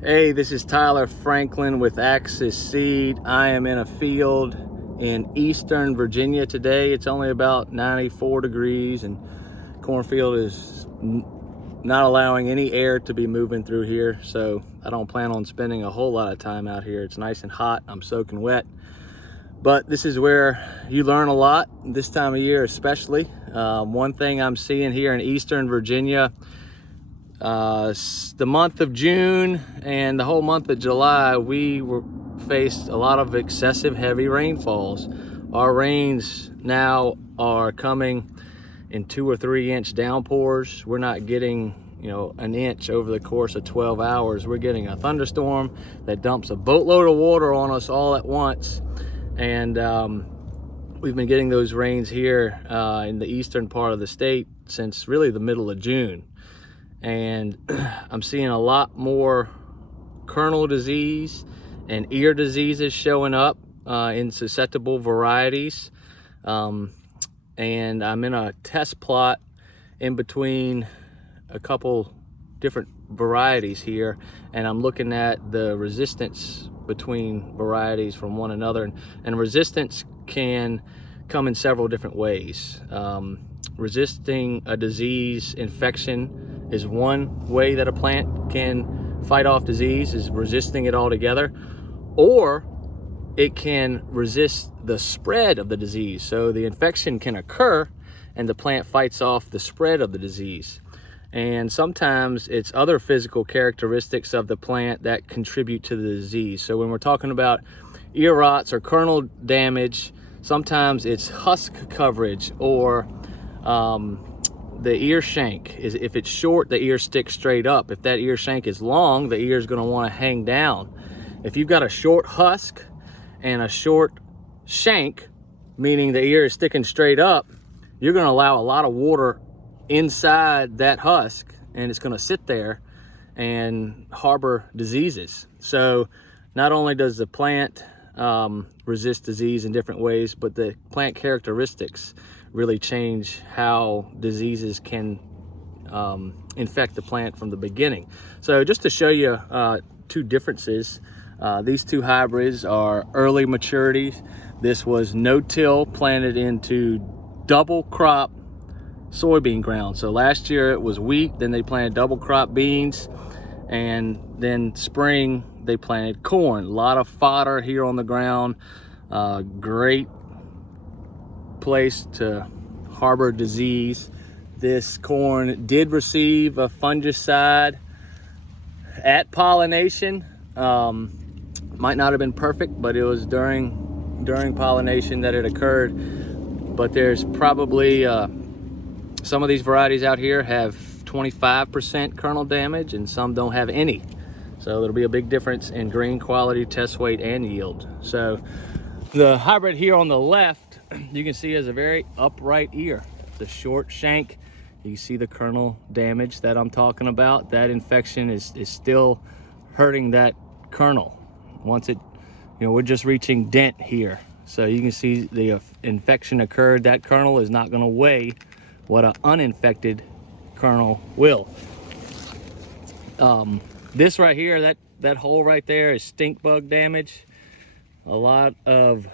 Hey, this is Tyler Franklin with Axis Seed. I am in a field in eastern Virginia today. It's only about 94 degrees and cornfield is not allowing any air to be moving through here, so I don't plan on spending a whole lot of time out here. It's nice and hot. I'm soaking wet, but this is where you learn a lot this time of year, especially. One thing I'm seeing here in eastern Virginia, the month of June and the whole month of July, we faced a lot of excessive heavy rainfalls. Our rains now are coming in 2 or 3 inch downpours. We're not getting, an inch over the course of 12 hours. We're getting a thunderstorm that dumps a boatload of water on us all at once. And we've been getting those rains here in the eastern part of the state since really the middle of June. And I'm seeing a lot more kernel disease and ear diseases showing up in susceptible varieties. And I'm in a test plot in between a couple different varieties here, and I'm looking at the resistance between varieties from one another. And resistance can come in several different ways. Resisting a disease infection is one way that a plant can fight off disease, is resisting it altogether, or it can resist the spread of the disease. So the infection can occur and the plant fights off the spread of the disease. And sometimes it's other physical characteristics of the plant that contribute to the disease. So when we're talking about ear rots or kernel damage, sometimes it's husk coverage or the ear shank. If it's short, the ear sticks straight up. If that ear shank is long, the ear is going to want to hang down. If you've got a short husk and a short shank, meaning the ear is sticking straight up, you're going to allow a lot of water inside that husk, and it's going to sit there and harbor diseases. So not only does the plant resist disease in different ways, but the plant characteristics really change how diseases can infect the plant from the beginning. So just to show you two differences, these two hybrids are early maturity. This was no-till, planted into double crop soybean ground. So last year it was wheat, then they planted double crop beans, and then spring they planted corn. A lot of fodder here on the ground. Great place to harbor disease. This corn did receive a fungicide at pollination. Might not have been perfect, but it was during pollination that it occurred. But there's probably some of these varieties out here have 25% kernel damage and some don't have any. So there'll be a big difference in grain quality, test weight, and yield. So the hybrid here on the left, you can see has a very upright ear. It's a short shank. You see the kernel damage that I'm talking about. That infection is still hurting that kernel. Once it, we're just reaching dent here. So you can see the infection occurred. That kernel is not going to weigh what an uninfected kernel will. This right here, that hole right there is stink bug damage. A lot of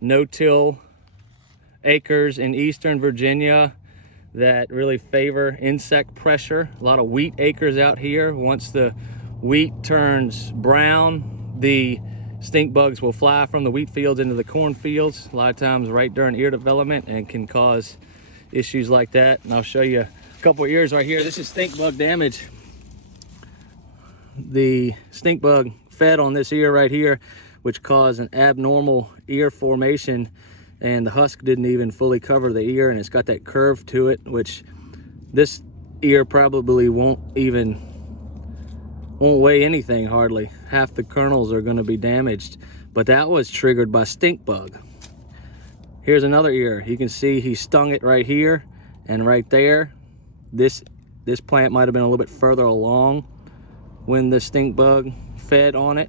no-till acres in eastern Virginia that really favor insect pressure. A lot of wheat acres out here. Once the wheat turns brown, the stink bugs will fly from the wheat fields into the corn fields, a lot of times right during ear development, and can cause issues like that. And I'll show you a couple of ears right here. This is stink bug damage. The stink bug fed on this ear right here, which caused an abnormal ear formation, and the husk didn't even fully cover the ear, and it's got that curve to it, which this ear probably won't weigh anything hardly. Half the kernels are going to be damaged, but that was triggered by stink bug. Here's another ear. You can see he stung it right here and right there. This plant might have been a little bit further along when the stink bug fed on it,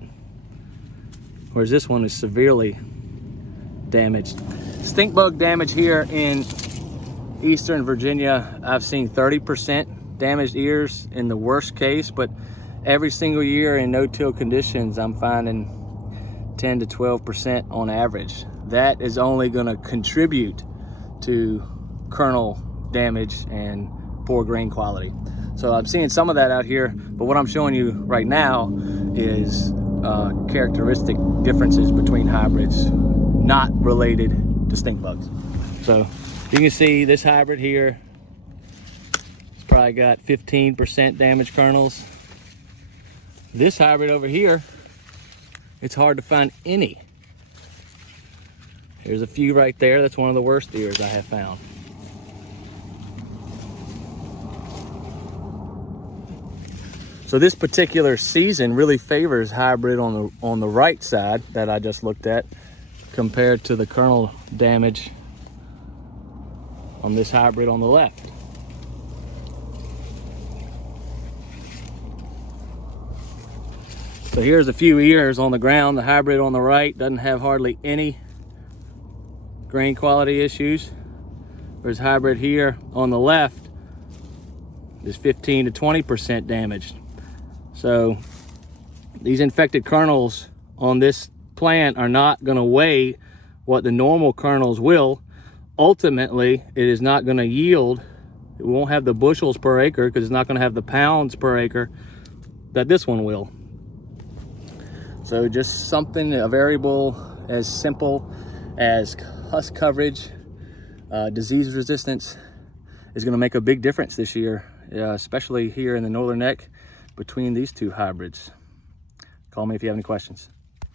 whereas this one is severely damaged. Stink bug damage here in eastern Virginia, I've seen 30% damaged ears in the worst case, but every single year in no-till conditions, I'm finding 10 to 12% on average. That is only going to contribute to kernel damage and poor grain quality. So I'm seeing some of that out here, but what I'm showing you right now is characteristic differences between hybrids, not related to stink bugs. So you can see this hybrid here, it's probably got 15% damaged kernels. This hybrid over here, it's hard to find any. There's a few right there. That's one of the worst ears I have found. So this particular season really favors hybrid on the right side that I just looked at, compared to the kernel damage on this hybrid on the left. So here's a few ears on the ground. The hybrid on the right doesn't have hardly any grain quality issues. Whereas hybrid here on the left is 15 to 20% damaged. So these infected kernels on this plant are not going to weigh what the normal kernels will. Ultimately, it is not going to yield. It won't have the bushels per acre because it's not going to have the pounds per acre that this one will. So just something, a variable as simple as husk coverage, disease resistance is going to make a big difference this year, especially here in the northern neck between these two hybrids. Call me if you have any questions.